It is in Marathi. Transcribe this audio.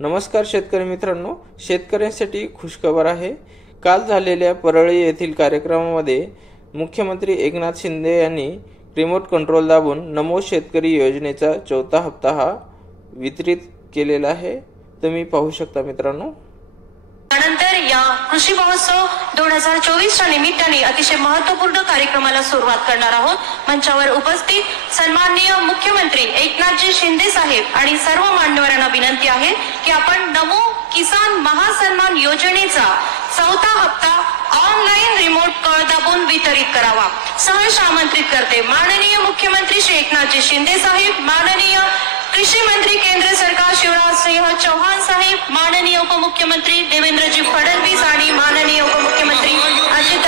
नमस्कार शेतकरी मित्रांनो, शेतकऱ्यांसाठी खुशखबर आहे। काल झालेल्या परळी येथील कार्यक्रमामध्ये मुख्यमंत्री एकनाथ शिंदे यांनी रिमोट कंट्रोल दाबून नमो शेतकरी योजनेचा चौथा हप्ता हा वितरित केलेला आहे। तुम्ही पाहू शकता मित्रांनो। त्यानंतर या कृषी महोत्सव 2024च्या निमित्ताने अतिशय महत्त्वपूर्ण कार्यक्रमाला सुरुवात करणार आहोत। मंचावर उपस्थित सन्माननीय मुख्यमंत्री एकनाथजी शिंदे साहेब आणि सर्व मान्यवरांना विनंती आहे की आपण नमो किसान महासन्मान योजनेचा चौथा हप्ता ऑनलाईन रिमोट कळ दाबून वितरित करावा। सहर्ष आमंत्रित करते माननीय मुख्यमंत्री श्री एकनाथजी शिंदे साहेब, माननीय कृषि मंत्री केंद्र सरकार शिवराज सिंह चौहान साहेब, माननीय उपमुख्यमंत्री देवेंद्रजी फडणवीस आणि माननीय उपमुख्यमंत्री अजित